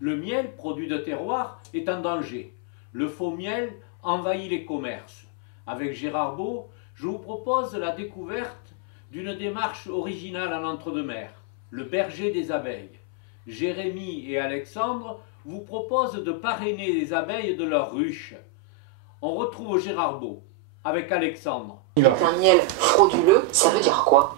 Le miel, produit de terroir, est en danger. Le faux miel envahit les commerces. Avec Gérard Beau, je vous propose la découverte d'une démarche originale en entre-deux-mers, le berger des abeilles. Jérémy et Alexandre vous proposent de parrainer les abeilles de leur ruche. On retrouve Gérard Beau avec Alexandre. Un miel frauduleux, ça veut dire quoi?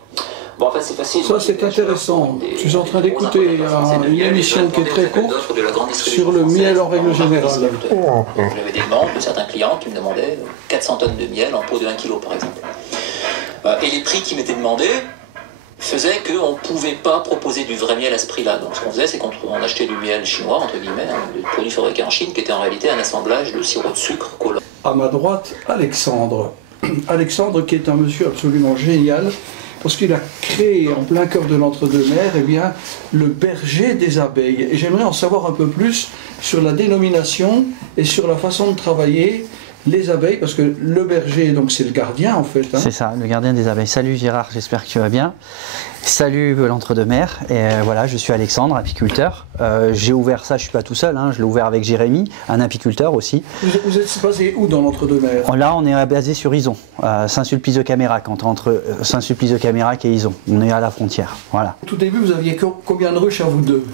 Bon, en fait, c'est facile. Ça, c'est intéressant. Je suis en train d'écouter une émission qui est très courte sur le miel en règle générale. J'avais des demandes de certains clients qui me demandaient 400 tonnes de miel en pot de 1 kg, par exemple. Et les prix qui m'étaient demandés faisaient qu'on ne pouvait pas proposer du vrai miel à ce prix-là. Donc, ce qu'on faisait, c'est qu'on achetait du miel chinois, entre guillemets, des produits fabriqués en Chine, qui était en réalité un assemblage de sirop de sucre collant. À ma droite, Alexandre. Alexandre, qui est un monsieur absolument génial, parce qu'il a créé en plein cœur de l'entre-deux-mers, eh bien, le berger des abeilles. Et j'aimerais en savoir un peu plus sur la dénomination et sur la façon de travailler les abeilles, parce que le berger, donc c'est le gardien en fait. Hein. C'est ça, le gardien des abeilles. Salut Gérard, j'espère que tu vas bien. Salut l'entre-deux-mers. Et voilà, je suis Alexandre, apiculteur. J'ai ouvert ça, je suis pas tout seul, hein, je l'ai ouvert avec Jérémy, un apiculteur aussi. Vous êtes basé où dans l'entre-deux-mers? Là, on est basé sur Ison, Saint-Sulpice-de-Camérac, entre Saint-Sulpice-de-Camérac et Ison. On est à la frontière, voilà. Au tout début, vous aviez combien de ruches à vous deux?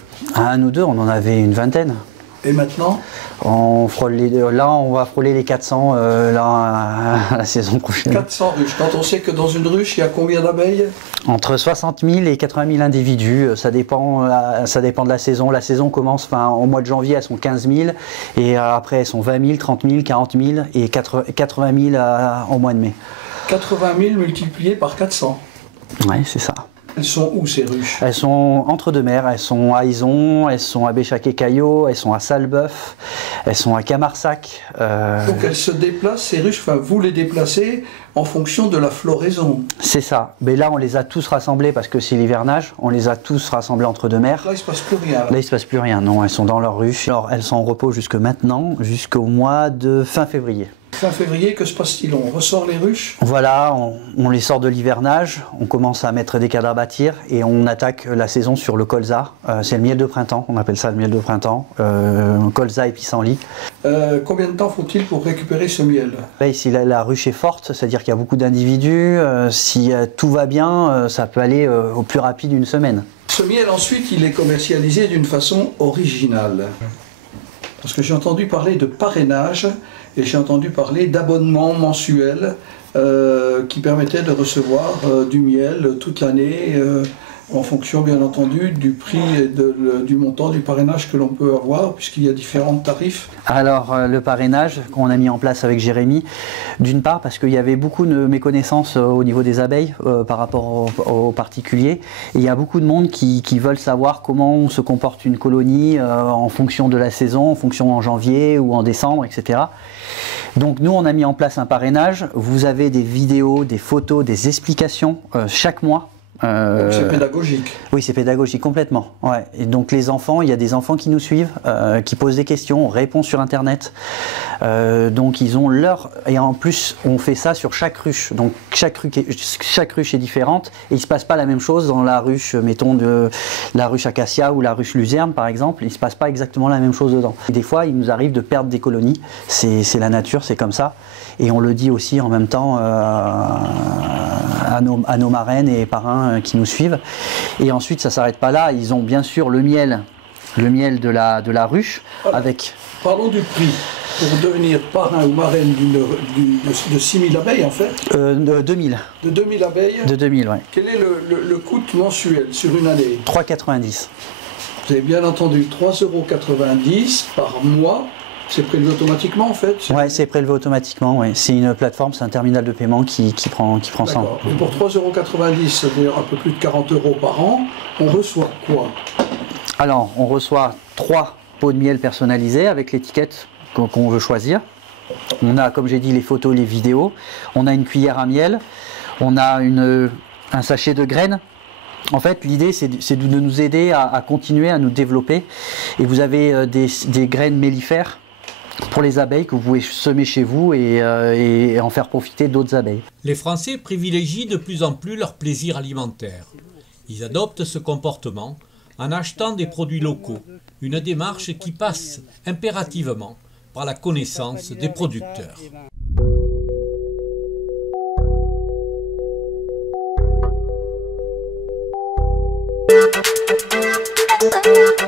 Nous deux, on en avait une vingtaine. Et maintenant? On frôle là, on va frôler les 400 la saison prochaine. 400 ruches. Quand on sait que dans une ruche, il y a combien d'abeilles? Entre 60 000 et 80 000 individus. Ça dépend de la saison. La saison commence au mois de janvier, elles sont 15 000. Et après, elles sont 20 000, 30 000, 40 000 et 80 000 au mois de mai. 80 000 multiplié par 400. Oui, c'est ça. Elles sont où ces ruches? Elles sont entre deux mers, elles sont à Ison, elles sont à Béchac-et-Caillot, elles sont à Sallebeuf, elles sont à Camarsac. Donc elles se déplacent, ces ruches, enfin vous les déplacez en fonction de la floraison. C'est ça, mais là on les a tous rassemblés parce que c'est l'hivernage, on les a tous rassemblés entre deux mers. Là il ne se passe plus rien. Là il ne se passe plus rien, non, elles sont dans leur ruche. Alors elles sont en repos jusque maintenant, jusqu'au mois de fin février. Fin février, que se passe-t-il? On ressort les ruches? Voilà, on les sort de l'hivernage, on commence à mettre des cadres à bâtir et on attaque la saison sur le colza. C'est le miel de printemps, on appelle ça le miel de printemps, colza et pissenlit. Combien de temps faut-il pour récupérer ce miel? Là, ici, la ruche est forte, c'est-à-dire qu'il y a beaucoup d'individus. Si tout va bien, ça peut aller au plus rapide une semaine. Ce miel, ensuite, il est commercialisé d'une façon originale. Parce que j'ai entendu parler de parrainage et j'ai entendu parler d'abonnement mensuel qui permettait de recevoir du miel toute l'année en fonction bien entendu du prix et du montant du parrainage que l'on peut avoir puisqu'il y a différents tarifs. Alors le parrainage qu'on a mis en place avec Jérémy, d'une part parce qu'il y avait beaucoup de méconnaissances au niveau des abeilles par rapport aux particuliers et il y a beaucoup de monde qui veulent savoir comment se comporte une colonie en fonction de la saison, en fonction en janvier ou en décembre, etc. Donc nous on a mis en place un parrainage, vous avez des vidéos, des photos, des explications chaque mois. C'est pédagogique. Oui, c'est pédagogique complètement. Ouais. Et donc les enfants, il y a des enfants qui nous suivent, qui posent des questions, on répond sur Internet. Donc ils ont leur... Et en plus, on fait ça sur chaque ruche. Donc chaque ruche est différente et il ne se passe pas la même chose dans la ruche, mettons, de la ruche Acacia ou la ruche Luzerne par exemple. Il ne se passe pas exactement la même chose dedans. Et des fois, il nous arrive de perdre des colonies. C'est la nature, c'est comme ça. Et on le dit aussi en même temps à nos marraines et parrains qui nous suivent. Et ensuite, ça ne s'arrête pas là. Ils ont bien sûr le miel de la ruche. Alors, avec... Parlons du prix. Pour devenir parrain ou marraine de 6000 abeilles en fait. De 2000. De 2000 abeilles. De 2000, oui. Quel est le coût mensuel sur une année? 3,90. Vous avez bien entendu, 3,90 € par mois. C'est prélevé automatiquement en fait? Oui, c'est prélevé automatiquement, oui. C'est une plateforme, c'est un terminal de paiement qui prend ça. Et pour 3,90 €, c'est-à-dire un peu plus de 40 € par an, on reçoit quoi? Alors, on reçoit 3 pots de miel personnalisés avec l'étiquette qu'on veut choisir. On a, comme j'ai dit, les photos, les vidéos. On a une cuillère à miel. On a un sachet de graines. En fait, l'idée, c'est de nous aider à continuer à nous développer. Et vous avez des graines mellifères pour les abeilles que vous pouvez semer chez vous et en faire profiter d'autres abeilles. Les Français privilégient de plus en plus leur plaisir alimentaire. Ils adoptent ce comportement en achetant des produits locaux, une démarche qui passe impérativement par la connaissance des producteurs. Thank you.